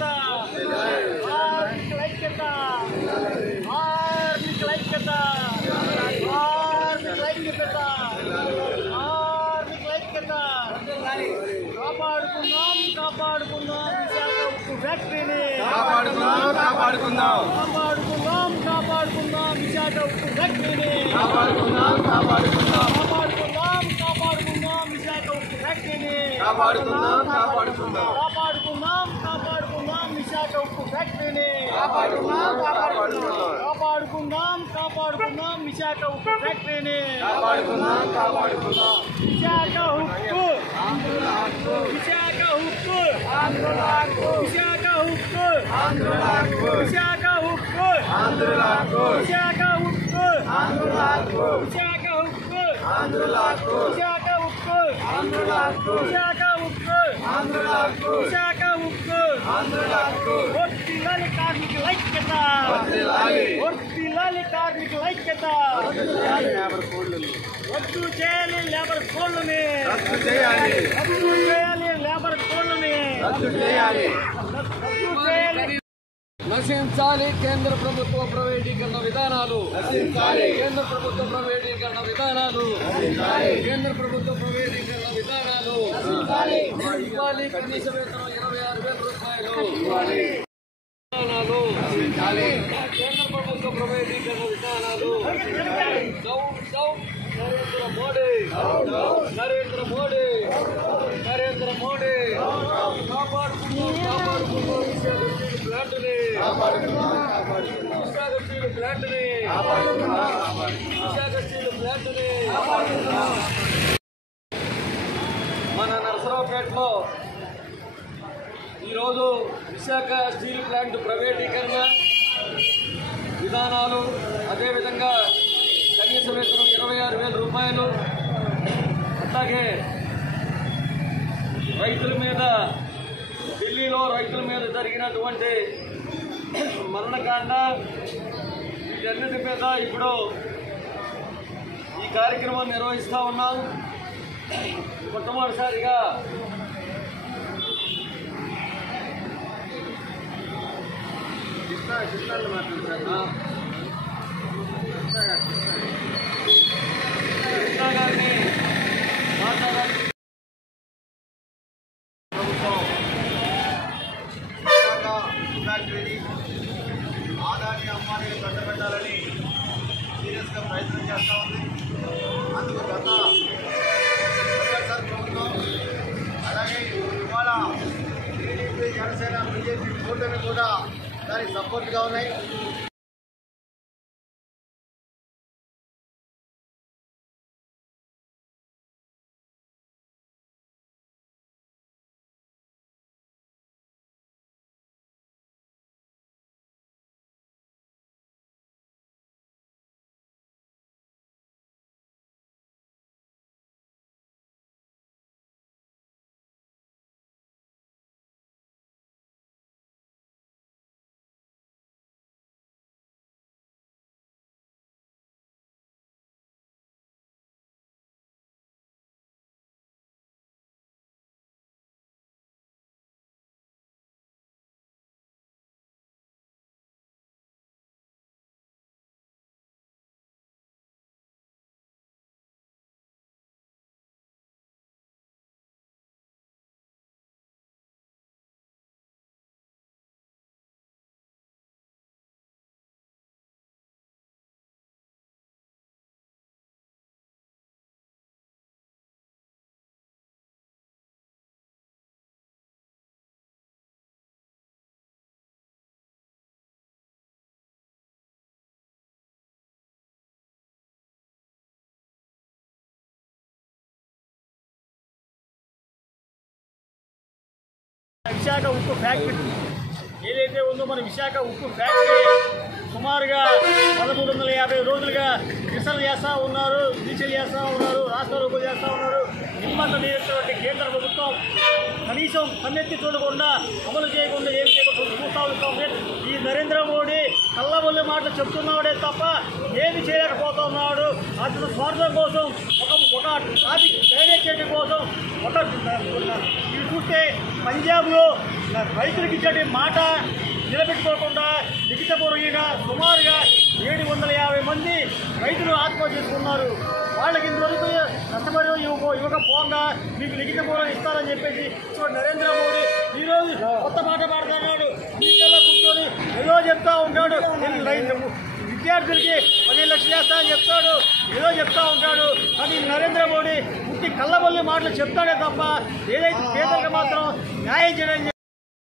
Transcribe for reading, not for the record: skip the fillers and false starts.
ఐక్యత కార్మికుల ఐక్యత కార్మికుల ఐక్యత కార్మికుల ఐక్యత కార్మికుల ఐక్యత కాపాడుకుందాం కాపాడుకుందాం విశాఖ ఉక్కు ఫ్యాక్టరీని కాపాడుకుందాం కాపాడుకుందాం కాపాడుకుందాం కాపాడుకుందాం విశాఖ ఉక్కు ఫ్యాక్టరీని కాపాడుకుందాం కాపాడుకుందాం కాపాడుకుందాం కాపాడుకుందాం విశాఖ ఉక్కు ఫ్యాక్టరీని కాపాడుకుందాం కాపాడుకుందాం కాపాడుకుందాం కాపాడుకుందాం విశాఖ ఉక్కు ఫ్యాక్టరీని కాపాడుకుందాం కాపాడుకుందాం కాపాడుకుందాం కాపాడుకుందాం విశాఖ ఉక్కు ఫ్యాక్టరీని కాపాడుకుందాం కాపాడుకుందాం విశాఖ ఉక్కు ఆంధ్రుల హక్కు విశాఖ ఉక్కు ఆంధ్రుల హక్కు విశాఖ ఉక్కు ఆంధ్రుల హక్కు విశాఖ ఉక్కు ఆంధ్రుల హక్కు విశాఖ ఉక్కు ఆంధ్రుల హక్కు విశాఖ ఉక్కు ఆంధ్రుల హక్కు విశాఖ ఉక్కు ఆంధ్రుల హక్కు విశాఖ ఉక్కు ఆంధ్రుల హక్కు విశాఖ ఉక్కు ఆంధ్రుల హక్కు వర్ధిల్లాలి కార్మికుల ఐక్యత వర్ధిల్లాలి కార్మికుల ఐక్యత రద్దు చేయాలి లేబర్ కోడ్లని రద్దు చేయాలి లేబర్ కోడ్లని రద్దు చేయాలి నశించాలి కేంద్ర ప్రభుత్వ ప్రైవేటీకరణ విధానాలు నశించాలి కేంద్ర ప్రభుత్వ ప్రైవేటీకరణ విధానాలు నశించాలి కేంద్ర ప్రభుత్వ ప్రైవేటీకరణ విధానాలు నశించాలి ఇవ్వాలి కనీస వేతనం 26,000 రూపాయలు ఇవ్వాలి విధానాలు నశించాలి కేంద్ర ప్రభుత్వ ప్రైవేటీకరణ విధానాలు డౌన్ డౌన్ నరేంద్ర మోడీ నరేంద్ర మోడీ నరేంద్ర మోడీ కాపాడుకుందాం కాపాడుకుందాం విశాఖ స్టీల్ ప్లాంట్ని విశాఖ స్టీల్ ప్లాంట్ని విశాఖ స్టీల్ ప్లాంట్ని మన నరసరావుపేటలో ఈరోజు విశాఖ స్టీల్ ప్లాంట్ ప్రైవేటీకరణ విధానాలు అదేవిధంగా కనీస వేతనం 26,000 రూపాయలు అట్లాగే రైతుల మీద ఢిల్లీలో రైతుల మీద జరిగినటువంటి మరణకాండ వీటన్నిటి మీద ఇప్పుడు ఈ కార్యక్రమం నిర్వహిస్తూ ఉన్నాం. మొట్టమొదటిసారిగా కృష్ణా గారిని మాట్లాడాలి. ఫ్యాక్టరీని ఆదాని అమ్మాయిని కట్టబెట్టాలని సీరియస్గా ప్రయత్నం చేస్తూ ఉంది. అందుకు గత ప్రభుత్వం అలాగే ఇవాళ టీడీపీ జనసేన బీజేపీ కూటమి కూడా దానికి సపోర్ట్గా ఉన్నాయి. విశాఖ ఉక్కు ఫ్యాక్టరీ ఏదైతే ఉందో మన విశాఖ ఉక్కు ఫ్యాక్టరీ సుమారుగా 1350 రోజులుగా నిరసన చేస్తూ ఉన్నారు, దీక్షలు చేస్తూ ఉన్నారు, రాష్ట్రాలు చేస్తూ ఉన్నారు. నిమ్మత నేర్చుకున్నటువంటి కేంద్ర ప్రభుత్వం కనీసం కన్నెత్తి చూడకుండా అమలు చేయకుండా ఏం చేయకుండా చూస్తూ ఉంటుంది. ఈ నరేంద్ర మోడీ కళ్ళబొల్లి మాటలు చెప్తున్నాడే తప్ప ఏమి చేయలేకపోతున్నాడు. అతను స్వార్థం కోసం ఒక ట్రాఫిక్ డ్రైనేజ్ చేయడం కోసం ఇది చూస్తే పంజాబ్లో రైతులకు ఇచ్చే మాట నిలబెట్టుకోకుండా లిఖితపూర్వకంగా సుమారుగా 750 మంది రైతులు ఆత్మహత్య చేసుకున్నారు. వాళ్ళకి ఇంతవరకు నష్టపరిహారం ఇవ్వకపోగా మీకు లిఖితపూర్వకం ఇస్తారని చెప్పేసి నరేంద్ర మోడీ ఈరోజు కొత్త మాట పాడుతున్నాడు. మీకల్లా కూర్చొని ఏదో చెప్తా ఉంటాడు. విద్యార్థులకి 10 లక్షలు చేస్తానని చెప్తాడు, ఏదో చెప్తా ఉంటాడు. కానీ నరేంద్ర మోడీ పుట్టి కళ్ళబల్లి మాటలు చెప్తాడే తప్ప ఏదైతే పేదలకు మాత్రం న్యాయం చేయడం